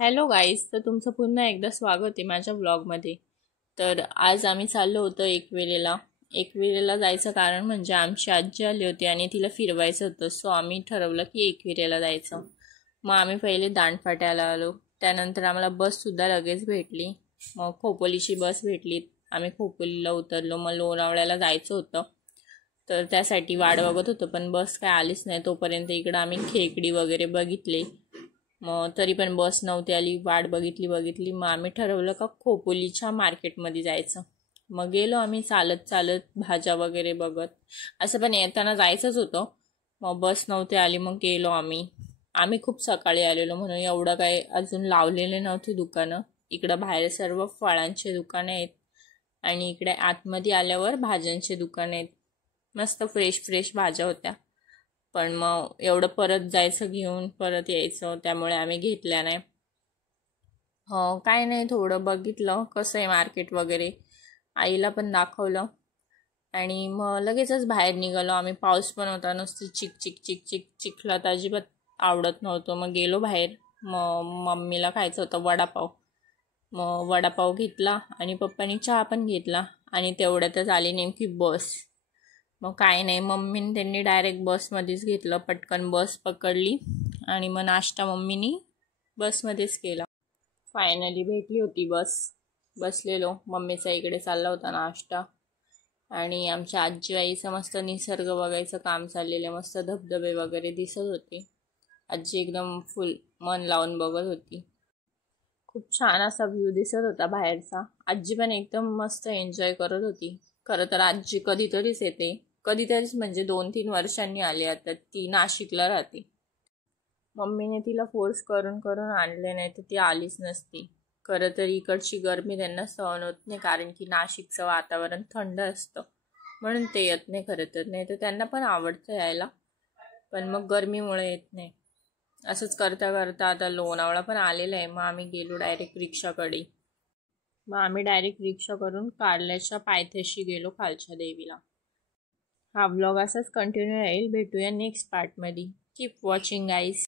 Hello guys, तर तुमचं पुन्हा एकदा स्वागत आहे माझ्या व्लॉगमध्ये. तर आज आम्ही चाललो होतो एकविरेला. एकविरेला जायचं कारण म्हणजे आमची आजी आली होती आणि तिला फिरवायचं होतं. सो आम्ही ठरवलं की एकविरेला जायचं. मग आम्ही पहिले दांडफाट्याला आलो. त्यानंतर आम्हाला बससुद्धा लगेच भेटली. मग खोपोलीची बस भेटली. आम्ही खोपोलीला उतरलो. मग लोणावळ्याला जायचं होतं, तर त्यासाठी वाट बघत होतो, पण बस काय आलीच नाही. तोपर्यंत इकडं आम्ही खेकडी वगैरे बघितले. मग तरी पण बस नव्हती आली. वाट बघितली. मग आम्ही ठरवलं का खोपोलीच्या मार्केटमध्ये जायचं. मग गेलो आम्ही चालत चालत भाज्या वगैरे बघत. असं पण येताना जायचंच होतं. मग बस नव्हती आली. मग गेलो आम्ही. आम्ही खूप सकाळी आलेलो म्हणून एवढं काही अजून लावलेले नव्हते दुकानं. इकडं बाहेर सर्व फळांचे दुकानं आहेत आणि इकडे आतमध्ये आल्यावर भाज्यांचे दुकान आहेत. मस्त फ्रेश फ्रेश भाज्या होत्या. पण मग एवढं परत जायचं घेऊन परत यायचं, त्यामुळे आम्ही घेतल्या नाही. हो, काय नाही, थोडं बघितलं कसं आहे मार्केट वगैरे, आईला पण दाखवलं आणि मग लगेचच बाहेर निघालो आम्ही. पाऊस पण होता, नुसती चिक चिक चिक चिक चिखलात अजिबात आवडत नव्हतं. मग गेलो बाहेर. मग मम्मीला खायचं होतं वडापाव. मग वडापाव घेतला आणि पप्पानी चहा पण घेतला आणि तेवढ्यातच आली नेमकी बस. मग काय नाही, मम्मीने त्यांनी डायरेक्ट बसमध्येच घेतलं. पटकन बस पकडली आणि मग नाश्ता मम्मीनी बसमध्येच केला. फायनली भेटली होती बस. बसलेलो. मम्मीचा इकडे चालला होता नाश्ता आणि आमच्या आजी आईचं मस्त निसर्ग बघायचं काम चाललेलं. मस्त धबधबे वगैरे दिसत होते. आजी एकदम फुल मन लावून बघत होती. खूप छान असा व्ह्यू दिसत होता बाहेरचा. आजी पण एकदम मस्त एन्जॉय करत होती. खरं तर आजी कधीतरीच येते. कधीतरीच म्हणजे 2-3 वर्षांनी आली. आता ती नाशिकला राहते. मम्मीने तिला फोर्स करून करून आणले, नाही तर ती आलीच नसती. खरं तर इकडची गरमी त्यांना सहन होत नाही, कारण की नाशिकचं वातावरण थंड असतं म्हणून ते येत नाही. खरं तर नाही तर त्यांना पण आवडतं यायला, पण मग गरमीमुळे येत नाही. असंच करता करता आता लोणावळा पण आलेला आहे. मग आम्ही गेलो डायरेक्ट रिक्षाकडे. मग आम्ही डायरेक्ट रिक्षा करून कारल्याच्या पायथ्याशी गेलो खालच्या देवीला. हा व्लॉग असाच कंटिन्यू राहील. भेटूया नेक्स्ट पार्टमध्ये. Keep watching guys.